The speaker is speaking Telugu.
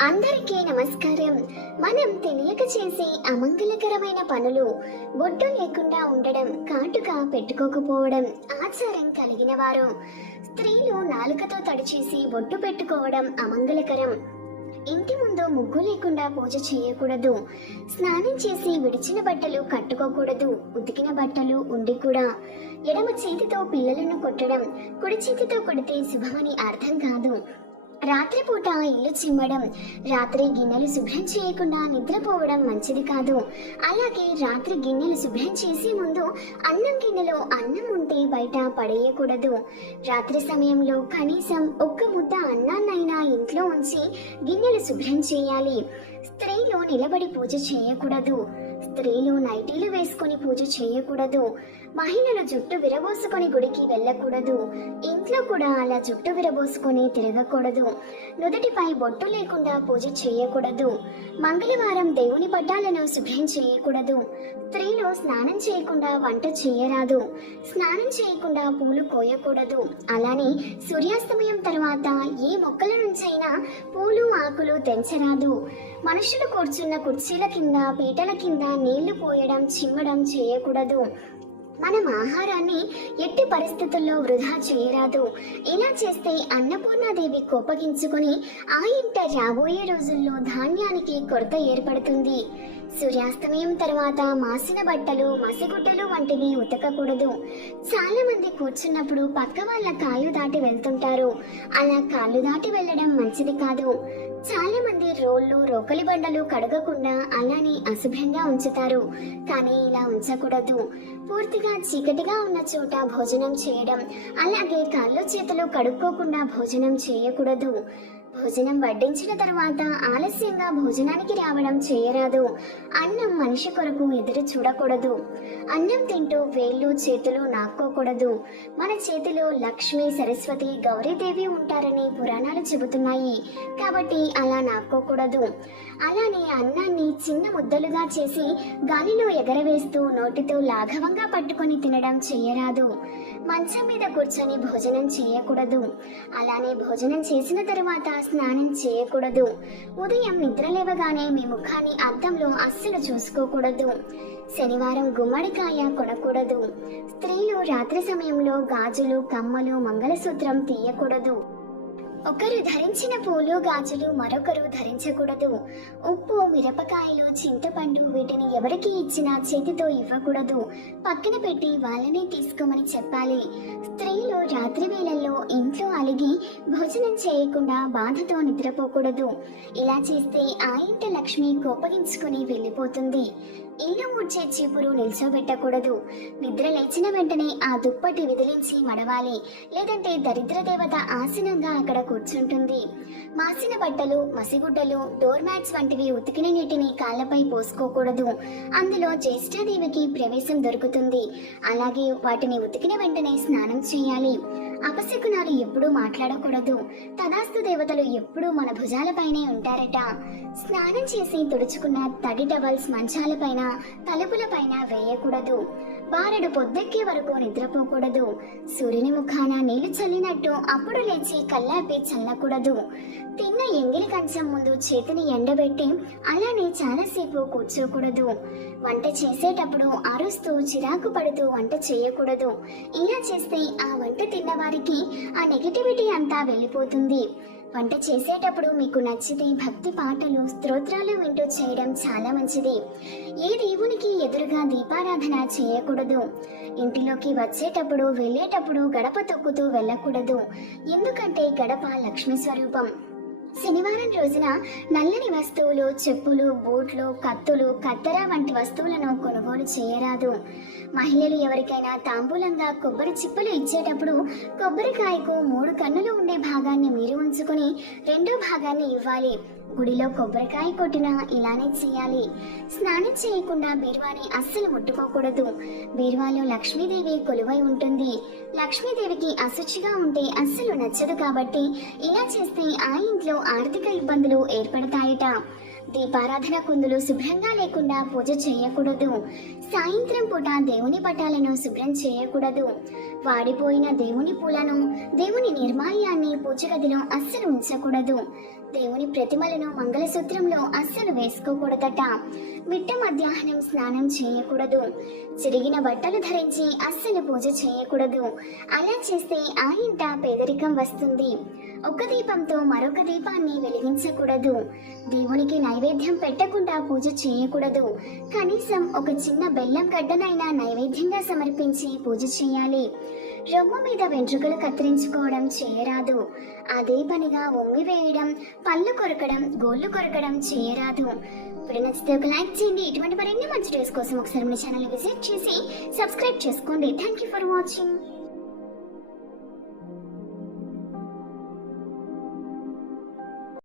అందరికీ నమస్కారం. మనం తెలియక చేసే అమంగళకరమైన పనులు బొట్టు లేకుండా ఉండడం కాటుగా పెట్టుకోకపోవడం ఆచారం కలిగిన వారు. స్త్రీలు నాలుకతో తడిచేసి బొట్టు పెట్టుకోవడం అమంగళకరం. ఇంటి ముందు ముగ్గు లేకుండా పూజ చేయకూడదు. స్నానం చేసి విడిచిన బట్టలు కట్టుకోకూడదు. ఉతికిన బట్టలు ఉండి కూడా. ఎడమ చేతితో పిల్లలను కొట్టడం కుడి చేతితో కొడితే శుభమని అర్థం కాదు. రాత్రిపూట ఇల్లు చిమ్మడం రాత్రి గిన్నెలు శుభ్రం చేయకుండా నిద్రపోవడం మంచిది కాదు. అలాగే రాత్రి గిన్నెలు శుభ్రం చేసే ముందు అన్నం గిన్నెలో అన్నం ఉంటే బయట పడేయకూడదు. రాత్రి సమయంలో కనీసం ఒక్క ముద్ద అన్నాన్నైనా ఇంట్లో ఉంచి గిన్నెలు శుభ్రం చేయాలి. స్త్రీలు నిలబడి పూజ చేయకూడదు. స్త్రీలు నైటీలు వేసుకొని పూజ చేయకూడదు. మహిళలు జుట్టు విరబోసుకొని గుడికి వెళ్ళకూడదు. ఇంట్లో కూడా అలా జుట్టు విరబోసుకొని తిరగకూడదు. నుదుటిపై బొట్టు లేకుండా పూజ చేయకూడదు. మంగళవారం దేవుని పట్టాలను శుభ్రం చేయకూడదు. స్త్రీలు స్నానం చేయకుండా వంట చేయరాదు. స్నానం చేయకుండా పూలు కోయకూడదు. అలానే సూర్యాస్తమయం తర్వాత ఏ మొక్కల నుంచైనా పూలు ఆకులు తెంచరాదు. మనుషులు కూర్చున్న కుర్చీల కింద పీటల కింద నీళ్ళు పోయడం చిమ్మడం చేయకూడదు. మనం ఆహారాన్ని ఎట్టి పరిస్థితుల్లో వృధా చేయరాదు. ఇలా చేస్తే అన్నపూర్ణాదేవి కోపగించుకుని ఆ ఇంట రాబోయే రోజుల్లో ధాన్యానికి కొరత ఏర్పడుతుంది. సూర్యాస్తమయం తర్వాత మాసిన బట్టలు మసిగుడ్డలు వంటివి ఉతకకూడదు. చాలా మంది కూర్చున్నప్పుడు పక్క వాళ్ళ కాళ్ళు దాటి వెళ్తుంటారు. అలా కాళ్ళు దాటి వెళ్ళడం మంచిది కాదు. చాలా మంది రోళ్ళు రోకలి బండలు కడగకుండా అలానే అశుభ్రంగా ఉంచుతారు. కానీ ఇలా ఉంచకూడదు. పూర్తిగా చీకటిగా ఉన్న చోట భోజనం చేయడం అలాగే కాళ్ళు చేతులు కడుక్కోకుండా భోజనం చేయకూడదు. భోజనం వడ్డించిన తర్వాత ఆలస్యంగా భోజనానికి రావడం చేయరాదు. అన్నం మనిషి కొరకు ఎదురు చూడకూడదు. అన్నం తింటూ వేళ్ళు చేతులు నాక్కోకూడదు. మన చేతిలో లక్ష్మి సరస్వతి గౌరీదేవి ఉంటారని పురాణాలు చెబుతున్నాయి. కాబట్టి అలా నాక్కోకూడదు. అలానే అన్నాన్ని చిన్న ముద్దలుగా చేసి గాలిలో ఎగరవేస్తూ నోటితో లాఘవంగా పట్టుకొని తినడం చేయరాదు. మంచం మీద కూర్చొని భోజనం చేయకూడదు. అలానే భోజనం చేసిన తర్వాత స్నానం చేయకూడదు. ఉదయం నిద్ర లేవగానే మీ ముఖాన్ని అద్దంలో అస్సలు చూసుకోకూడదు. శనివారం గుమ్మడికాయ కొనకూడదు. స్త్రీలు రాత్రి సమయంలో గాజులు కమ్మలు మంగళసూత్రం తీయకూడదు. ఒకరు ధరించిన పూలు గాజులు మరొకరు ధరించకూడదు. ఉప్పు మిరపకాయలు చింతపండు వీటిని ఎవరికి ఇచ్చినా చేతితో ఇవ్వకూడదు. పక్కన పెట్టి వాళ్ళనే తీసుకోమని చెప్పాలి. స్త్రీలు రాత్రి వేళల్లో ఇంట్లో అలిగి భోజనం చేయకుండా బాధతో నిద్రపోకూడదు. ఇలా చేస్తే ఆ ఇంటి లక్ష్మి కోపగించుకుని వెళ్ళిపోతుంది. ఇల్లు ఊడ్చే చీపురు నిల్చోబెట్టకూడదు. నిద్ర లేచిన వెంటనే ఆ దుప్పటి విదిలించి మడవాలి. లేదంటే దరిద్ర దేవత ఆసనంగా అక్కడ కూర్చుంటుంది. మాసిన బట్టలు మసిగుడ్డలు డోర్ మ్యాట్స్ వంటివి ఉతికిన నీటిని కాళ్ళపై పోసుకోకూడదు. అందులో జ్యేష్ఠాదేవికి ప్రవేశం దొరుకుతుంది. అలాగే వాటిని ఉతికిన వెంటనే స్నానం చేయాలి. అపశకునాలు ఎప్పుడూ మాట్లాడకూడదు. తదాస్తు దేవతలు ఎప్పుడూ మన భుజాలపైనే ఉంటారట. స్నానం చేసి తుడుచుకున్న తడి టవల్స్ మంచాలపైన తలుపులపైన వేయకూడదు. బారెడు పొద్దెక్కే వరకు నిద్రపోకూడదు. సూర్యుని ముఖాన నీళ్ళు చల్లినట్టు అప్పుడు లేచి కల్లాపి చల్లకూడదు. తిన్న ఎంగిలి కంచం ముందు చేతిని ఎండబెట్టి అలానే చాలాసేపు కూర్చోకూడదు. వంట చేసేటప్పుడు అరుస్తూ చిరాకు పడుతూ వంట చేయకూడదు. ఇలా చేస్తే ఆ వంట తిన్నవారికి ఆ నెగిటివిటీ అంతా వెళ్ళిపోతుంది. వంట చేసేటప్పుడు మీకు నచ్చితే భక్తి పాటలు స్తోత్రాలు వింటూ చేయడం చాలా మంచిది. ఏ దేవునికి ఎదురుగా దీపారాధన చేయకూడదు. ఇంటిలోకి వచ్చేటప్పుడు వెళ్ళేటప్పుడు గడప తొక్కుతూ వెళ్ళకూడదు. ఎందుకంటే గడప లక్ష్మీ స్వరూపం. శనివారం రోజున నల్లని వస్తువులు చెప్పులు బూట్లు కత్తులు కత్తెర వంటి వస్తువులను కొనుగోలు చేయరాదు. మహిళలు ఎవరికైనా తాంబూలంగా కొబ్బరి చిప్పలు ఇచ్చేటప్పుడు కొబ్బరికాయకు మూడు కన్నులు ఉండే భాగాన్ని మీరు ఉంచుకొని రెండో భాగాన్ని ఇవ్వాలి. గుడిలో కొబ్బరికాయ కొట్టినా ఇలానే చేయాలి. స్నానం చేయకుండా బీరువాని అస్సలు ముట్టుకోకూడదు. బీరువాలో లక్ష్మీదేవి కొలువై ఉంటుంది. లక్ష్మీదేవికి అశుచిగా ఉంటే అస్సలు నచ్చదు కాబట్టి ఇలా చేస్తే ఆ ఇంట్లో ఆర్థిక ఇబ్బందులు ఏర్పడతాయట. దీపారాధన కుందులు శుభ్రంగా లేకుండా పూజ చేయకూడదు. సాయంత్రం పూట దేవుని పటాలను శుభ్రం చేయకూడదు. వాడిపోయిన దేవుని పూలను దేవుని నిర్మాల్యాన్ని పూజగదిలో అస్సలు ఉంచకూడదు. దేవుని ప్రతిమలను మంగళసూత్రంలో అస్సలు వేసుకోకూడదట. మిట్ట మధ్యాహ్నం స్నానం చేయకూడదు. చిరిగిన బట్టలు ధరించి అస్సలు పూజ చేయకూడదు. అలా చేస్తే ఆ ఇంట పేదరికం వస్తుంది. ఒక దీపంతో మరొక దీపాన్ని వెలిగించకూడదు. దేవునికి నైవేద్యం పెట్టకుండా పూజ చేయకూడదు. కనీసం ఒక చిన్న బెల్లం గడ్డనైనా నైవేద్యంగా సమర్పించి పూజ చేయాలి. రొమ్ము మీద వెంట్రుకలు కత్తిరించుకోవడం చేయరాదు. అదే పనిగా ఉమ్మి వేయడం పళ్ళు కొరకడం గోళ్ళు కొరకడం చేయరాదు. ఇప్పుడు నచ్చితే ఒక లైక్ చేయండి. ఇటువంటి మరిన్ని మంచి డేస్ కోసం ఒకసారి మన ఛానల్ విజిట్ చేసి సబ్స్క్రైబ్ చేసుకోండి. Thank you for watching